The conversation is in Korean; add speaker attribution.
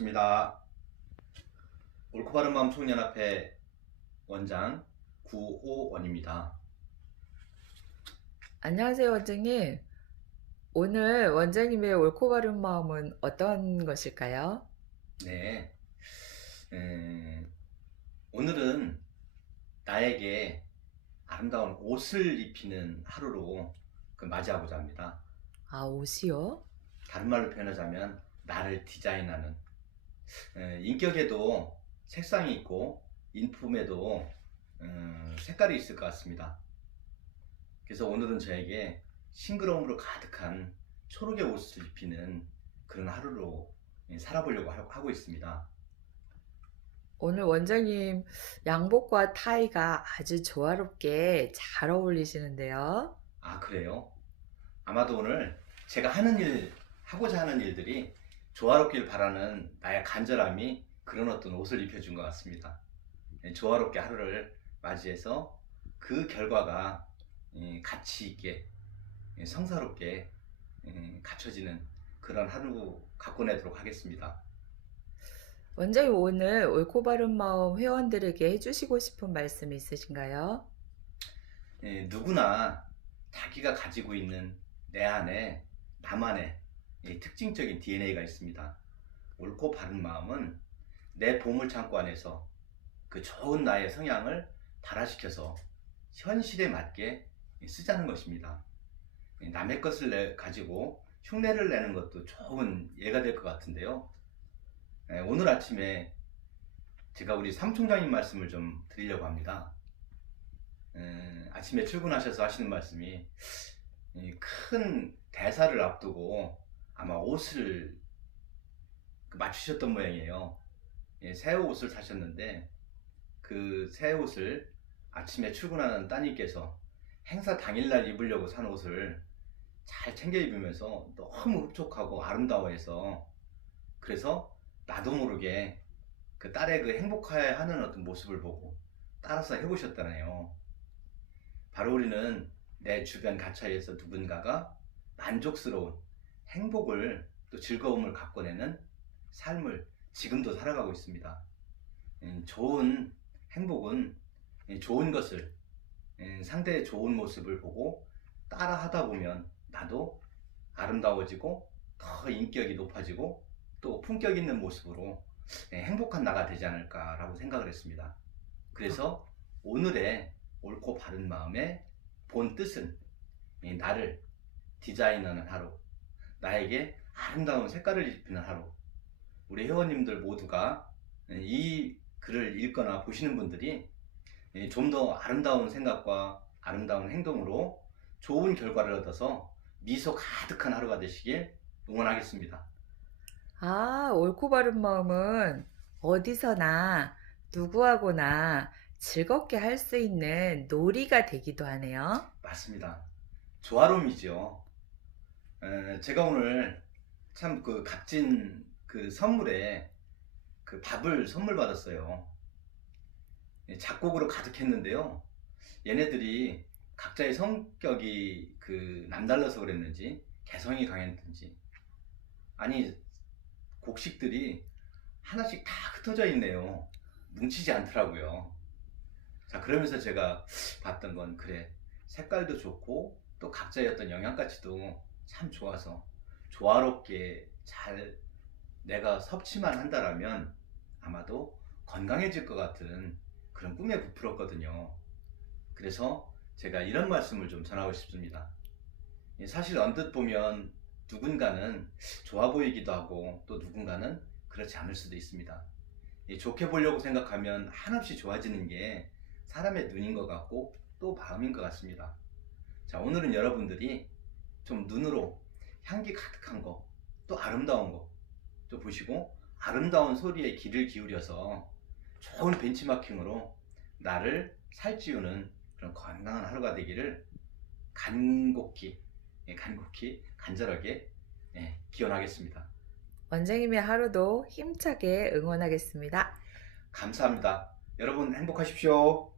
Speaker 1: 반갑습니다. 옳고 바른 마음 총연합회 원장 구호원입니다.
Speaker 2: 안녕하세요, 원장님. 오늘 원장님의 옳고 바른 마음은 어떤 것일까요?
Speaker 1: 네. 에, 오늘은 나에게 아름다운 옷을 입히는 하루로 그 맞이하고자 합니다.
Speaker 2: 아, 옷이요?
Speaker 1: 다른 말로 표현하자면 나를 디자인하는 에, 인격에도 색상이 있고 인품에도 음, 색깔이 있을 것 같습니다. 그래서 오늘은 저에게 싱그러움으로 가득한 초록의 옷을 입히는 그런 하루로 예, 살아보려고 하- 하고 있습니다.
Speaker 2: 오늘 원장님 양복과 타이가 아주 조화롭게 잘 어울리시는데요.
Speaker 1: 아 그래요? 아마도 오늘 제가 하는 일 하고자 하는 일들이 조화롭길 바라는 나의 간절함이 그런 어떤 옷을 입혀준 것 같습니다. 예, 조화롭게 하루를 맞이해서 그 결과가 예, 가치 있게 예, 성사롭게 예, 갖춰지는 그런 하루 갖고 내도록 하겠습니다.
Speaker 2: 원장님 오늘 옳고 바른 마음 회원들에게 해주시고 싶은 말씀이 있으신가요?
Speaker 1: 예, 누구나 자기가 가지고 있는 내 안에 나만의 이 특징적인 DNA가 있습니다. 옳고 바른 마음은 내 보물 창고 안에서 그 좋은 나의 성향을 발화시켜서 현실에 맞게 쓰자는 것입니다. 예, 남의 것을 내- 가지고 흉내를 내는 것도 좋은 예가 될 것 같은데요. 예, 오늘 아침에 제가 우리 삼총장님 말씀을 좀 드리려고 합니다. 음, 아침에 출근하셔서 하시는 말씀이 이큰 대사를 앞두고 아마 옷을 그 맞추셨던 모양이에요. 예, 새 옷을 사셨는데 그 새 옷을 아침에 출근하는 따님께서 행사 당일날 입으려고 산 옷을 잘 챙겨 입으면서 너무 흡족하고 아름다워해서 그래서 나도 모르게 그 딸의 그 행복해하는 어떤 모습을 보고 따라서 해보셨다네요. 바로 우리는 내 주변 가차에서 누군가가 만족스러운 행복을 또 즐거움을 갖고 내는 삶을 지금도 살아가고 있습니다. 음, 좋은 행복은 이 좋은 것을 음, 상대의 좋은 모습을 보고 따라 하다 보면 나도 아름다워지고 더 인격이 높아지고 또 품격 있는 모습으로 예, 행복한 나가 되지 않을까라고 생각을 했습니다. 그래서 오늘의 옳고 바른 마음의 본 뜻은 이 나를 디자인하는 하루, 나에게 아름다운 색깔을 입히는 하루. 우리 회원님들 모두가 이 글을 읽거나 보시는 분들이 좀 더 아름다운 생각과 아름다운 행동으로 좋은 결과를 얻어서 미소 가득한 하루가 되시길 응원하겠습니다.
Speaker 2: 아, 옳고 바른 마음은 어디서나 누구하고나 즐겁게 할 수 있는 놀이가 되기도 하네요.
Speaker 1: 맞습니다. 조화로움이죠. 에, 제가 오늘 참 그 값진 그 선물에 그 밥을 선물 받았어요. 예, 작곡으로 가득했는데요. 얘네들이 각자의 성격이 그 남달라서 그랬는지 개성이 강했는지 아니 곡식들이 하나씩 다 흩어져 있네요. 뭉치지 않더라고요. 자 그러면서 제가 봤던 건 그래 색깔도 좋고 또 각자의 어떤 영양가치도 참 좋아서 조화롭게 잘 내가 섭취만 한다라면 아마도 건강해질 것 같은 그런 꿈에 부풀었거든요. 그래서 제가 이런 말씀을 좀 전하고 싶습니다. 예, 사실 언뜻 보면 누군가는 좋아 보이기도 하고 또 누군가는 그렇지 않을 수도 있습니다. 예, 좋게 보려고 생각하면 한없이 좋아지는 게 사람의 눈인 것 같고 또 마음인 것 같습니다. 자, 오늘은 여러분들이 좀 눈으로 향기 가득한 거, 또 아름다운 거, 또 보시고 아름다운 소리에 귀를 기울여서 좋은 벤치마킹으로 나를 살찌우는 그런 건강한 하루가 되기를 간곡히, 예, 간곡히, 간절하게 예, 기원하겠습니다.
Speaker 2: 원장님의 하루도 힘차게 응원하겠습니다.
Speaker 1: 감사합니다. 여러분 행복하십시오.